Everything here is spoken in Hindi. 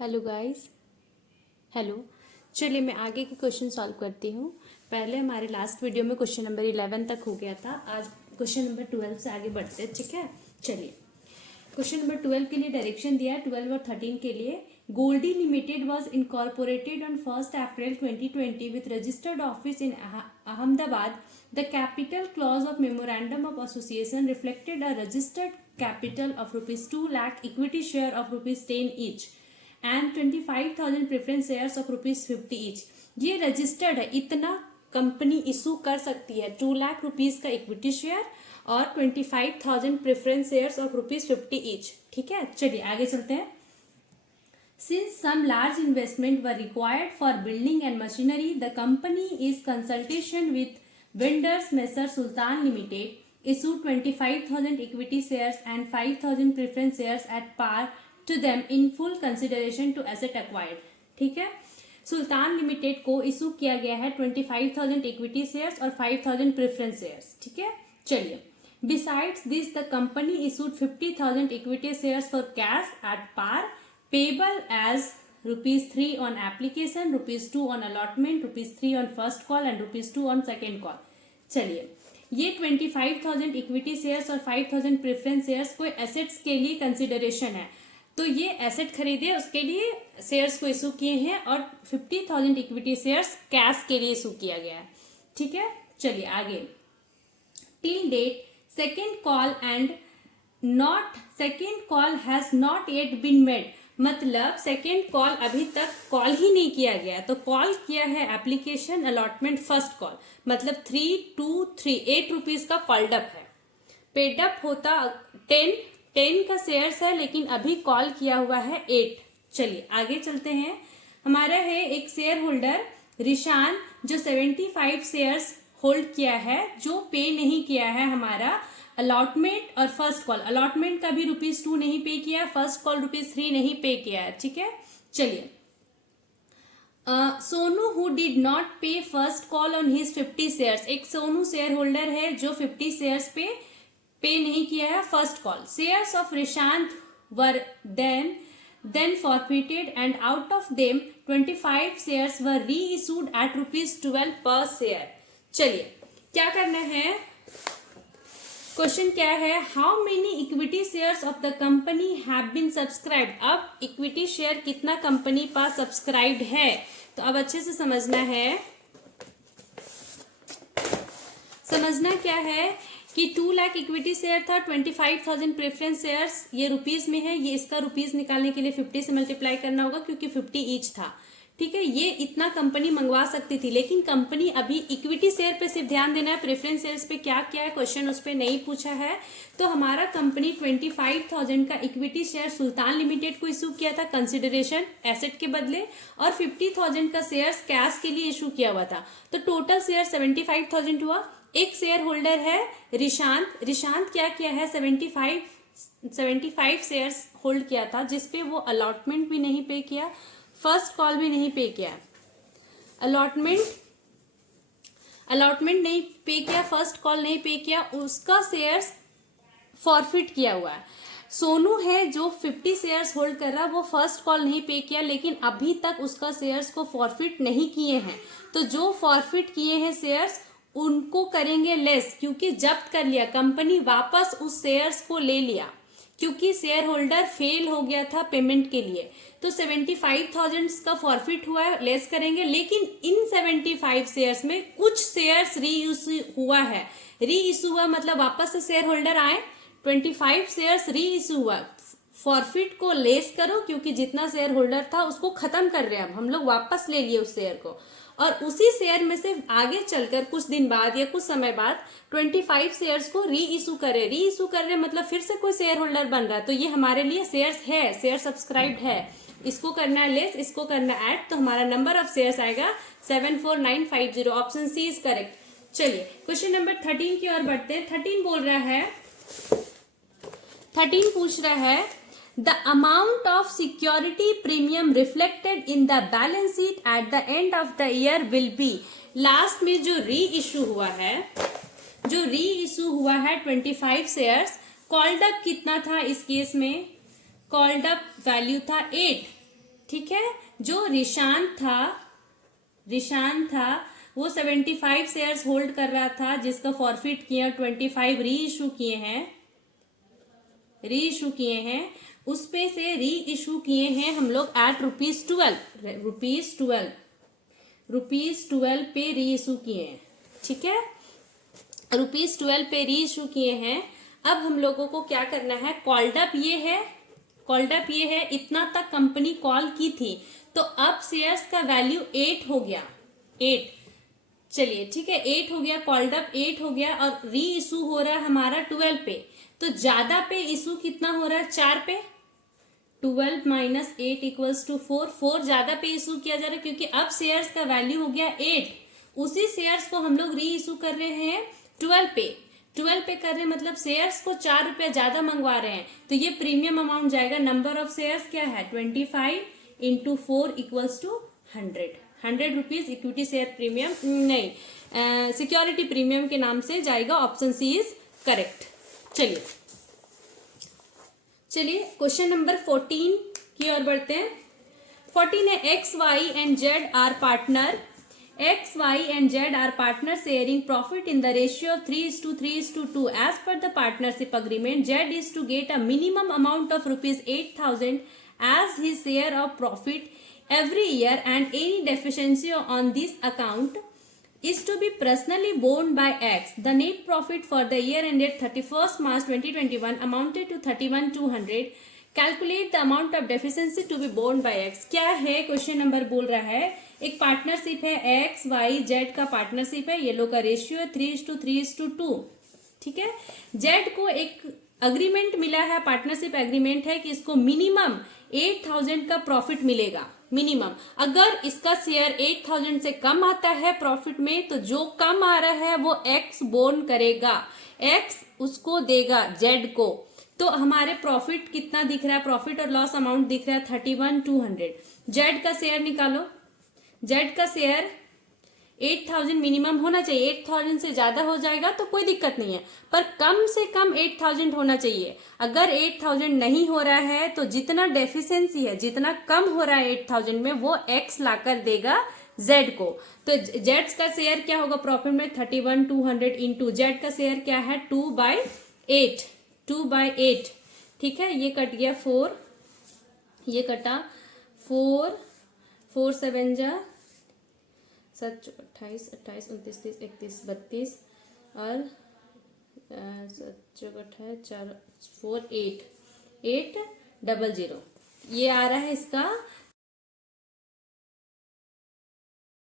Hello guys. हेलो। चलिए मैं आगे के क्वेश्चन सॉल्व करती हूँ। पहले हमारे लास्ट वीडियो में क्वेश्चन नंबर 11 तक हो गया था। आज क्वेश्चन नंबर 12 से आगे बढ़ते हैं, ठीक है। चलिए क्वेश्चन नंबर 12 के लिए डायरेक्शन दिया है। 12 और 13 के लिए Goldie limited was incorporated on 1 April 2020 with registered office in Ahmedabad. The capital clause of memorandum of association reflected a registered capital of rupees 2 lakh, equity share of rupees 10 each and 25,000 preference shares of rupees 50 each. ये रजिस्टर्ड है, इतना कंपनी इशू कर सकती है। 2 लाख रुपीज का इक्विटी शेयर और 25,000 preference shares of rupees 50 each, ठीक है। चलिए आगे चलते हैं। Since some large investment were required for building and machinery, the company is consultation with vendors Messer Sultan Limited issued 25,000 equity shares and 5,000 preference shares at par to them in full consideration to asset acquired. ठीक है। सुल्तान लिमिटेड को इशू किया गया है 25,000 इक्विटी शेयर्स और 5,000 प्रेफरेंस शेयर्स, ठीक है। चलिए besides this the company issued 50,000 equity shares for cash at par payable as ₹3 on application, ₹2 on allotment, ₹3 on first call and ₹2 on second call. चलिए ये 25,000 इक्विटी शेयर्स और 5,000 प्रेफरेंस शेयर्स कोई एसेट्स के लिए कंसिडरेशन है। तो ये एसेट खरीदे उसके लिए शेयर्स को इशू किए हैं और 50,000 इक्विटी शेयर्स कैश के लिए इशू किया गया है, ठीक है। चलिए आगे। Till date second call has not yet been made, मतलब सेकेंड कॉल अभी तक कॉल ही नहीं किया गया। तो कॉल किया है एप्लीकेशन अलॉटमेंट फर्स्ट कॉल, मतलब 8 रुपीज का कॉल्डअप है। पेडअप होता 10 का शेयर्स है, लेकिन अभी कॉल किया हुआ है 8। चलिए आगे चलते हैं। हमारा है एक शेयर होल्डर रिशान जो 75 शेयर्स होल्ड किया है, जो पे नहीं किया है हमारा अलॉटमेंट और फर्स्ट कॉल। अलॉटमेंट का भी ₹2 नहीं पे किया, फर्स्ट कॉल ₹3 नहीं पे किया है, ठीक है। चलिए सोनू हु डिड नॉट पे first call on his 50 shares, एक सोनू शेयर होल्डर है जो 50 शेयर्स पे नहीं किया है first call. Shares of Rishant were then forfeited and out of them 25 shares were reissued at ₹12 per share. चलिए क्या करना है, क्वेश्चन क्या है, how many equity shares of the company have been subscribed. अब इक्विटी शेयर कितना कंपनी पास सब्सक्राइब्ड है, तो अब अच्छे से समझना है। समझना क्या है कि 2 लाख इक्विटी शेयर था, 25,000 प्रेफरेंस शेयर्स, ये रुपीज में है, ये इसका रुपीज निकालने के लिए 50 से मल्टीप्लाई करना होगा क्योंकि 50 ईच था, ठीक है। ये इतना कंपनी मंगवा सकती थी, लेकिन कंपनी अभी इक्विटी शेयर पे सिर्फ ध्यान देना है, प्रेफरेंस शेयर्स पे क्या क्या है क्वेश्चन उस पे नहीं पूछा है। तो हमारा कंपनी 25,000 का इक्विटी शेयर सुल्तान लिमिटेड को इशू किया था कंसिडरेशन एसेट के बदले, और 50,000 का शेयर्स कैश के लिए इशू किया हुआ था। तो टोटल शेयर 75,000 हुआ। एक शेयर होल्डर है रिशांत क्या किया है, 75 शेयर्स होल्ड किया था, जिसपे वो अलॉटमेंट भी नहीं पे किया, फर्स्ट कॉल भी नहीं पे किया, अलॉटमेंट नहीं पे किया, फर्स्ट कॉल नहीं पे किया, उसका शेयर्स फॉरफिट किया हुआ है। सोनू है जो 50 शेयर्स होल्ड कर रहा है, वो फर्स्ट कॉल नहीं पे किया, लेकिन अभी तक उसका शेयर्स को फॉरफिट नहीं किए हैं। तो जो फॉरफिट किए हैं शेयर्स उनको करेंगे लेस, क्योंकि जब्त कर लिया कंपनी, वापस उस शेयर्स को ले लिया क्योंकि शेयर होल्डर फेल हो गया था पेमेंट के लिए। तो 75,000 का फॉरफिट हुआ है, लेस करेंगे, लेकिन इन 75 शेयर्स में कुछ शेयर्स री इशू हुआ, मतलब वापस से शेयर होल्डर आए, 25 शेयर्स री इशू हुआ। फॉरफिट को लेस करो क्योंकि जितना शेयर होल्डर था उसको खत्म कर रहे हैं, अब हम लोग वापस ले लिए उस शेयर को, और उसी शेयर में से आगे चलकर कुछ दिन बाद या कुछ समय बाद 25 शेयर्स को री इशू कर रहे मतलब फिर से कोई शेयर होल्डर बन रहा है। तो ये हमारे लिए शेयर्स है, शेयर सब्सक्राइब्ड है, इसको करना है लेस, इसको करना है ऐड, तो हमारा नंबर ऑफ शेयर्स आएगा 74950। Option C is correct. चलिए क्वेश्चन नंबर 13 की ओर बढ़ते हैं। 13 पूछ रहा है The amount of security premium reflected in the balance sheet at the end of the year will be, last में जो री इशू हुआ है 25 शेयर्स, कॉल्ड अप कितना था इस केस में, कॉल्ड अप वैल्यू था 8, ठीक है। जो रिशान था वो 75 शेयर्स होल्ड कर रहा था, जिसका फॉरफिट किया 25 री इशू किए हैं, उस पे से री इशू किए हैं हम लोग एट रुपीज 12 पे री इशू किए हैं। ठीक है, रुपीज 12 पे री इशू किए हैं। अब हम लोगों को क्या करना है, कॉल्डअप ये है, इतना तक कंपनी कॉल की थी, तो अब शेयर्स का वैल्यू 8 हो गया, 8। चलिए ठीक है, 8 हो गया, कॉल्डअप 8 हो गया, और री इशू हो रहा है हमारा 12 पे। तो ज्यादा पे इशू कितना हो रहा है, 4 पे। 12 माइनस 8 इक्वल्स टू 4 ज्यादा पे इशू किया जा रहा है, क्योंकि अब शेयर्स का वैल्यू हो गया 8। उसी शेयर्स को हम लोग री इशू कर रहे हैं 12 पे कर रहे हैं, मतलब शेयर्स को 4 रुपया ज्यादा मंगवा रहे हैं। तो ये प्रीमियम अमाउंट जाएगा, नंबर ऑफ शेयर्स क्या है 25 into 4 equals to 100 rupees equity share premium, नहीं सिक्योरिटी प्रीमियम के नाम से जाएगा। Option C is correct. चलिए क्वेश्चन नंबर 14 की ओर बढ़ते हैं। 14 है, X Y and Z are partner sharing profit in the ratio 3:3:2 as per the partnership agreement. Z is to get a minimum amount of ₹8,000 as his share of profit every year, and any deficiency on this account is to be personally borne by X. The net profit for the year ended 31st March 2021 amounted to 31,200. Calculate the amount of deficiency to be borne by X. क्या है क्वेश्चन नंबर बोल रहा है, एक पार्टनरशिप है, एक्स वाई जेड का पार्टनरशिप है, ये लोग का रेशियो है 3:3:2। ठीक है, जेड को एक अग्रीमेंट मिला है, पार्टनरशिप एग्रीमेंट है कि इसको मिनिमम 8,000 का प्रॉफिट मिलेगा। मिनिमम अगर इसका शेयर 8,000 से कम आता है प्रॉफिट में, तो जो कम आ रहा है वो एक्स बोर्न करेगा, एक्स उसको देगा जेड को। तो हमारे प्रॉफिट कितना दिख रहा है, प्रॉफिट और लॉस अमाउंट दिख रहा है 31,200। जेड का शेयर निकालो, जेड का शेयर 8,000 मिनिमम होना चाहिए। 8,000 से ज्यादा हो जाएगा तो कोई दिक्कत नहीं है, पर कम से कम 8,000 होना चाहिए। अगर 8,000 नहीं हो रहा है तो जितना डेफिशिएंसी है, जितना कम हो रहा है 8,000 में, वो एक्स लाकर देगा जेड को। तो जेड का शेयर क्या होगा प्रॉफिट में 31,200 इंटू जेड का शेयर क्या है 2/8। ठीक है, ये कट गया 4, ये कटा 4 7 जा 7 28 28 29 30 31 32 और 7 4 4 8 800। ये आ रहा है इसका